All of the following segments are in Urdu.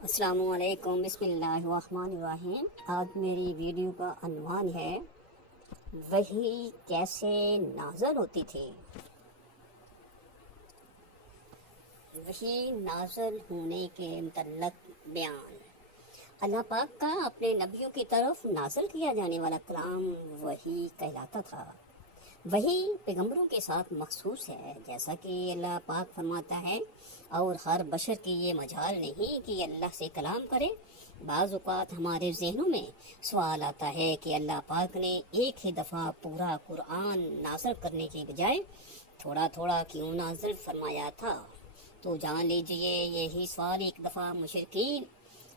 السلام علیکم، بسم اللہ الرحمن الرحیم۔ آج میری ویڈیو کا عنوان ہے وحی کیسے نازل ہوتی تھی۔ وحی نازل ہونے کے متعلق بیان۔ اللہ پاک کا اپنے نبیوں کی طرف نازل کیا جانے والا کلام وحی کہلاتا تھا۔ وحی پیغمبروں کے ساتھ مخصوص ہے، جیسا کہ اللہ پاک فرماتا ہے، اور ہر بشر کی یہ مجال نہیں کہ اللہ سے کلام کرے۔ بعض اوقات ہمارے ذہنوں میں سوال آتا ہے کہ اللہ پاک نے ایک ہی دفعہ پورا قرآن نازل کرنے کے بجائے تھوڑا تھوڑا کیوں نازل فرمایا تھا؟ تو جان لیجئے، یہی سوال ایک دفعہ مشرکین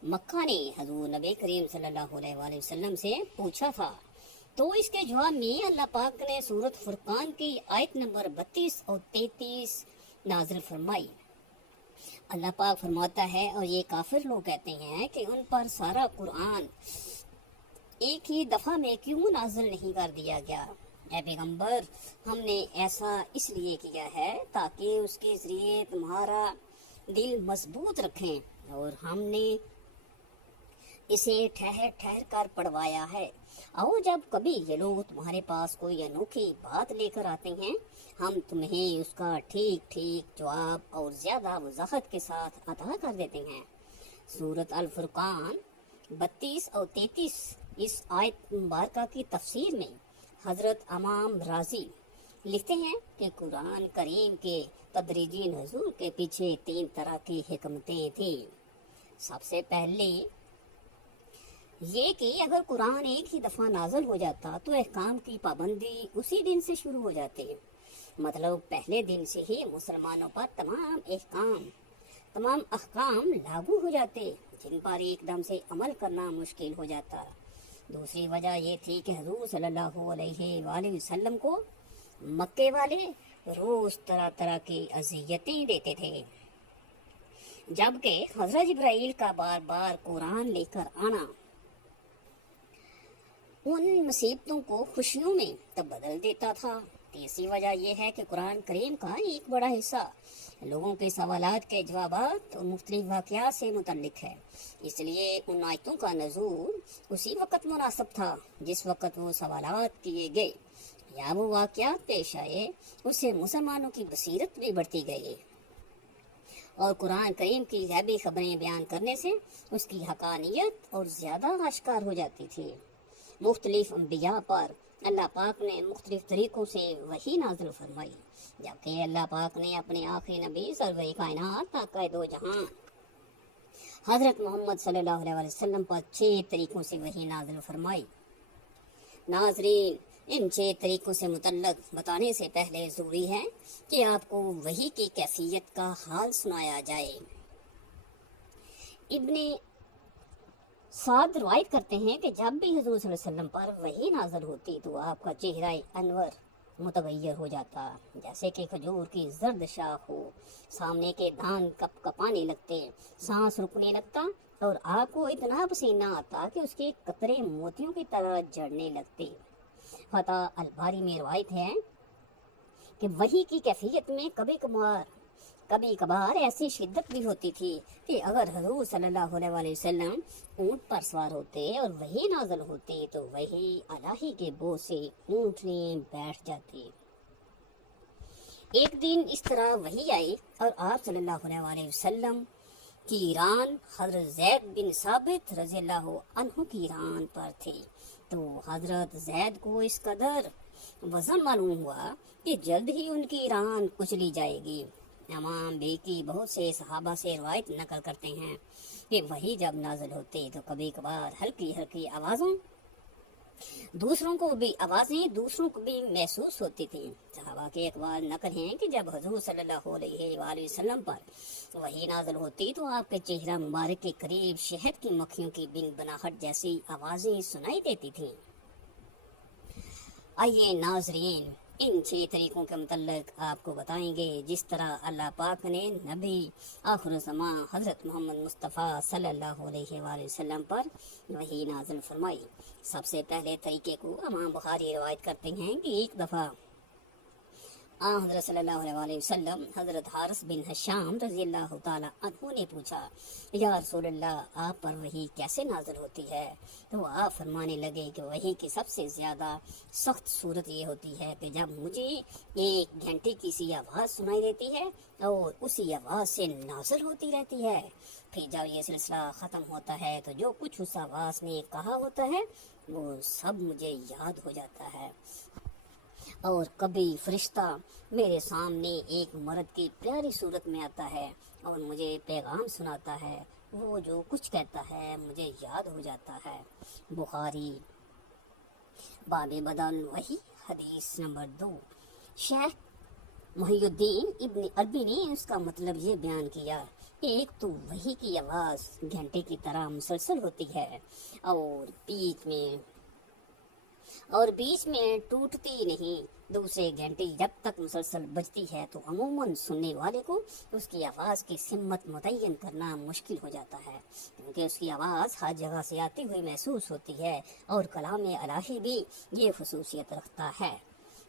مکہ نے حضور نبی کریم صلی اللہ علیہ وآلہ وسلم سے پوچھا تھا۔ تو اس کے جواب میں اللہ پاک نے سورۃ فرقان کی آیت نمبر 32 اور 33 نازل فرمائی۔ اللہ پاک فرماتا ہے، اور یہ کافر لوگ کہتے ہیں کہ ان پر سارا قرآن ایک ہی دفعہ میں کیوں نازل نہیں کر دیا گیا؟ اے پیغمبر، ہم نے ایسا اس لیے کیا ہے تاکہ اس کے ذریعے تمہارا دل مضبوط رکھیں، اور ہم نے اسے ٹھہر ٹھہر کر پڑھوایا ہے۔ اور جب کبھی یہ لوگ تمہارے پاس کوئی انوکھی بات لے کر آتے ہیں، ہم تمہیں اس کا ٹھیک ٹھیک جواب اور زیادہ وضاحت کے ساتھ عطا کر دیتے ہیں۔ سورۃ الفرقان 32 اور 33 اس آیت مبارکہ کی تفسیر میں حضرت امام رازی لکھتے ہیں کہ قرآن کریم کے تدریجی نزول کے پیچھے 3 طرح کی حکمتیں تھیں۔ سب سے پہلے یہ کہ اگر قرآن ایک ہی دفعہ نازل ہو جاتا تو احکام کی پابندی اسی دن سے شروع ہو جاتی، مطلب پہلے دن سے ہی مسلمانوں پر تمام احکام لاگو ہو جاتے، جن پر ایک دم سے عمل کرنا مشکل ہو جاتا۔ دوسری وجہ یہ تھی کہ حضور صلی اللہ علیہ وآلہ وسلم کو مکے والے روز طرح طرح کی اذیتیں دیتے تھے، جبکہ حضرت جبرائیل کا بار بار قرآن لے کر آنا ان مصیبتوں کو خوشیوں میں تبدل دیتا تھا۔ تیسری وجہ یہ ہے کہ قرآن کریم کا ایک بڑا حصہ لوگوں کے سوالات کے جوابات اور مختلف واقعات سے متعلق ہے، اس لیے ان آیتوں کا نزول اسی وقت مناسب تھا جس وقت وہ سوالات کیے گئے یا وہ واقعات پیش آئے۔ اس سے مسلمانوں کی بصیرت بھی بڑھتی گئی، اور قرآن کریم کی غیبی خبریں بیان کرنے سے اس کی حقانیت اور زیادہ آشکار ہو جاتی تھی۔ مختلف انبیاء پر اللہ پاک نے مختلف طریقوں سے وحی نازل فرمائی، جبکہ اللہ پاک نے اپنے آخری نبی سرور کائنات آقائے دو جہان حضرت محمد صلی اللہ علیہ وسلم پر 6 طریقوں سے وحی نازل فرمائی۔ ناظرین، ان 6 طریقوں سے متعلق بتانے سے پہلے ضروری ہے کہ آپ کو وحی کی کیفیت کا حال سنایا جائے۔ ابن سعد روایت کرتے ہیں کہ جب بھی حضور صلی اللہ علیہ وسلم پر وحی نازل ہوتی تو آپ کا چہرہ انور متغیر ہو جاتا، جیسے کہ کھجور کی زرد شاخ ہو، سامنے کے دان کپ کپانے لگتے، سانس رکنے لگتا، اور آپ کو اتنا پسینہ آتا کہ اس کے قطرے موتیوں کی طرح جڑنے لگتے۔ فتح الباری میں روایت ہے کہ وحی کی کیفیت میں کبھی کبھار ایسی شدت بھی ہوتی تھی کہ اگر حضور صلی اللہ علیہ وآلہ وسلم اونٹ پر سوار ہوتے اور وحی نازل ہوتی تو وحی الہی کے بوجھ سے اونٹنی بیٹھ جاتی۔ ایک دن اس طرح وحی آئی اور آپ صلی اللہ علیہ وآلہ وسلم کی ران حضرت زید بن ثابت رضی اللہ عنہ کی ران پر تھی، تو حضرت زید کو اس قدر وزن معلوم ہوا کہ جلد ہی ان کی ران کچلی جائے گی۔ امام بیکی بہت سے صحابہ سے روایت نقل کرتے ہیں کہ وحی جب نازل ہوتی تو کبھی کبھار ہلکی ہلکی آوازیں دوسروں کو بھی محسوس ہوتی تھیں۔ صحابہ کے اقوال نقل ہیں کہ جب حضور صلی اللہ علیہ وآلہ وسلم پر وحی نازل ہوتی تو آپ کے چہرہ مبارک کے قریب شہد کی مکھیوں کی بن بناہٹ جیسی آوازیں سنائی دیتی تھیں۔ آئیے ناظرین، ان 6 طریقوں کے متعلق آپ کو بتائیں گے جس طرح اللہ پاک نے نبی آخر الزماں حضرت محمد مصطفیٰ صلی اللہ علیہ وآلہ وسلم پر وحی نازل فرمائی۔ سب سے پہلے طریقے کو امام بخاری روایت کرتے ہیں کہ ایک دفعہ حضرت صلی اللہ علیہ وسلم حضرت حارث بن حشام رضی اللہ تعالی عنہ نے پوچھا، یا رسول اللہ، آپ پر وحی کیسے نازل ہوتی ہے؟ تو آپ فرمانے لگے کہ وحی کی سب سے زیادہ سخت صورت یہ ہوتی ہے کہ جب مجھے ایک گھنٹے کی سی آواز سنائی دیتی ہے اور اسی آواز سے نازل ہوتی رہتی ہے، پھر جب یہ سلسلہ ختم ہوتا ہے تو جو کچھ اس آواز نے کہا ہوتا ہے وہ سب مجھے یاد ہو جاتا ہے، اور کبھی فرشتہ میرے سامنے ایک مرد کی پیاری صورت میں آتا ہے اور مجھے پیغام سناتا ہے، وہ جو کچھ کہتا ہے مجھے یاد ہو جاتا ہے۔ بخاری باب بدل وحی حدیث نمبر 2۔ شیخ محی الدین ابن عربی نے اس کا مطلب یہ بیان کیا، ایک تو وحی کی آواز گھنٹے کی طرح مسلسل ہوتی ہے اور بیچ میں ٹوٹتی نہیں، دوسرے گھنٹے جب تک مسلسل بجتی ہے تو عموماً سننے والے کو اس کی آواز کی سمت متعین کرنا مشکل ہو جاتا ہے، کیونکہ اس کی آواز ہر جگہ سے آتی ہوئی محسوس ہوتی ہے، اور کلام الہی بھی یہ خصوصیت رکھتا ہے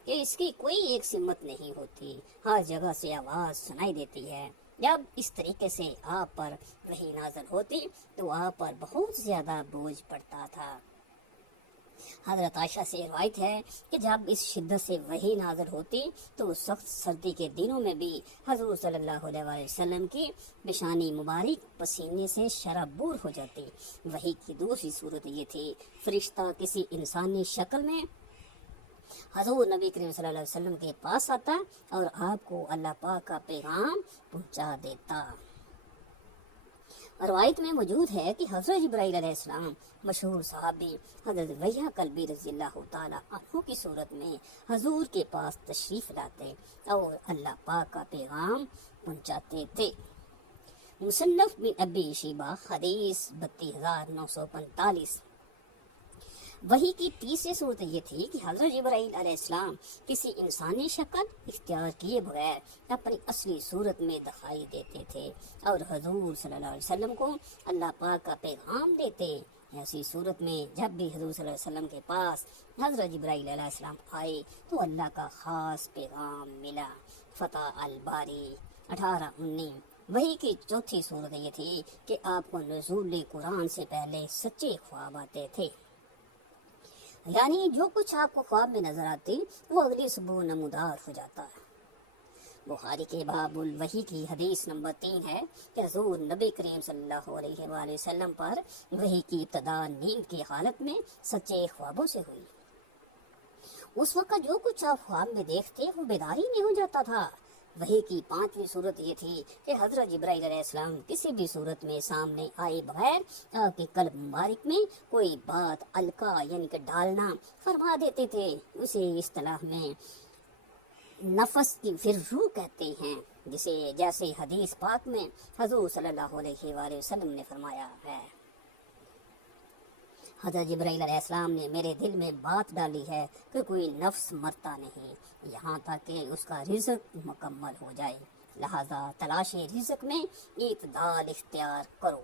کہ اس کی کوئی ایک سمت نہیں ہوتی، ہر جگہ سے آواز سنائی دیتی ہے۔ جب اس طریقے سے آپ پر وحی نازل ہوتی تو آپ پر بہت زیادہ بوجھ پڑتا تھا۔ حضرت عائشہ سے روایت ہے کہ جب اس شدت سے وحی نازل ہوتی تو سخت سردی کے دنوں میں بھی حضور صلی اللہ علیہ وسلم کی پیشانی مبارک پسینے سے شرابور ہو جاتی۔ وحی کی دوسری صورت یہ تھی، فرشتہ کسی انسانی شکل میں حضور نبی کریم صلی اللہ علیہ وسلم کے پاس آتا اور آپ کو اللہ پاک کا پیغام پہنچا دیتا۔ روایت میں موجود ہے کہ حضرت جبرائیل علیہ السلام مشہور صحابی حضرت وحیہ کلبی رضی اللہ تعالی عنہ کی صورت میں حضور کے پاس تشریف لاتے اور اللہ پاک کا پیغام پہنچاتے تھے۔ مصنف بن ابی شیبہ حدیث 32945۔ وحی کی تیسری صورت یہ تھی کہ حضرت جبرائیل علیہ السلام کسی انسانی شکل اختیار کیے بغیر اپنی اصلی صورت میں دکھائی دیتے تھے اور حضور صلی اللہ علیہ وسلم کو اللہ پاک کا پیغام دیتے۔ ایسی صورت میں جب بھی حضور صلی اللہ علیہ وسلم کے پاس حضرت جبرائیل علیہ السلام آئے تو اللہ کا خاص پیغام ملا۔ فتح الباری 1819۔ وحی کی چوتھی صورت یہ تھی کہ آپ کو نزول قرآن سے پہلے سچے خواب آتے تھے، یعنی جو کچھ آپ کو خواب میں نظر آتی وہ اگلی صبح نمودار ہو جاتا ہے۔ بخاری کے باب الوحی کی حدیث نمبر 3 ہے کہ حضور نبی کریم صلی اللہ علیہ وآلہ وسلم پر وحی کی ابتدا نیند کی حالت میں سچے خوابوں سے ہوئی۔ اس وقت جو کچھ آپ خواب میں دیکھتے وہ بیداری میں ہو جاتا تھا۔ وحی کی پانچویں صورت یہ تھی کہ حضرت جبرائیل علیہ السلام کسی بھی صورت میں سامنے آئے بغیر آپ کے قلب مبارک میں کوئی بات القا یعنی کہ ڈالنا فرما دیتے تھے۔ اسے اصطلاح میں نفس کی پھر روح کہتے ہیں، جیسے حدیث پاک میں حضور صلی اللہ علیہ وآلہ وسلم نے فرمایا ہے، حضرت جبرائیل علیہ السلام نے میرے دل میں بات ڈالی ہے کہ کوئی نفس مرتا نہیں یہاں تک کہ اس کا رزق مکمل ہو جائے، لہذا تلاش رزق میں اعتدال اختیار کرو۔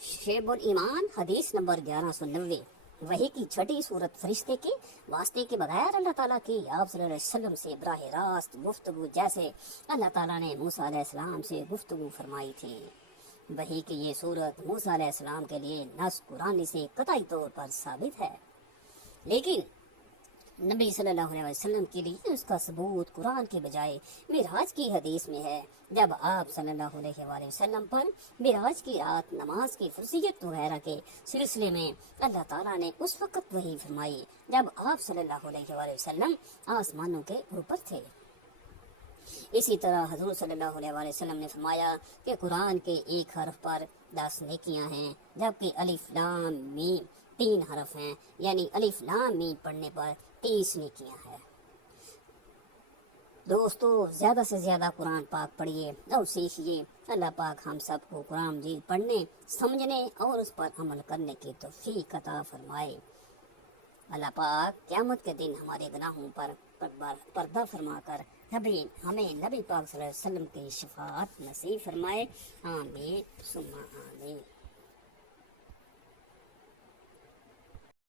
شعب الایمان حدیث نمبر 1190۔ وحی کی چھٹی صورت فرشتے کے واسطے کے بغیر اللہ تعالیٰ کی آپ صلی اللہ علیہ وسلم سے براہ راست گفتگو، جیسے اللہ تعالیٰ نے موسیٰ علیہ السلام سے گفتگو فرمائی تھی۔ وحی کی یہ صورت موسیٰ علیہ السلام کے لیے نص قرآن سے قطعی طور پر ثابت ہے، لیکن نبی صلی اللہ علیہ وسلم کے لیے اس کا ثبوت قرآن کے بجائے معراج کی حدیث میں ہے، جب آپ صلی اللہ علیہ وآلہ وسلم پر معراج کی رات نماز کی فرضیت وغیرہ کے سلسلے میں اللہ تعالیٰ نے اس وقت وحی فرمائی جب آپ صلی اللہ علیہ وآلہ وسلم آسمانوں کے اوپر تھے۔ اسی طرح حضور صلی اللہ علیہ وآلہ وسلم نے فرمایا کہ قرآن کے ایک حرف پر 10 نیکیاں ہیں، جبکہ الف لام میم 3 حرف ہیں، یعنی الف لام میم پڑھنے پر 30 نیکیاں ہیں۔ دوستو، زیادہ سے زیادہ قرآن پاک پڑھیے اور سیکھیے۔ اللہ پاک ہم سب کو قرآن مجید پڑھنے، سمجھنے اور اس پر عمل کرنے کی توفیق عطا فرمائے۔ اللہ پاک قیامت کے دن ہمارے گناہوں پر پردہ فرما کر ہمیں نبی پاک صلی اللہ علیہ وسلم کی شفاعت نصیب فرمائے۔ آمین ثم آمین۔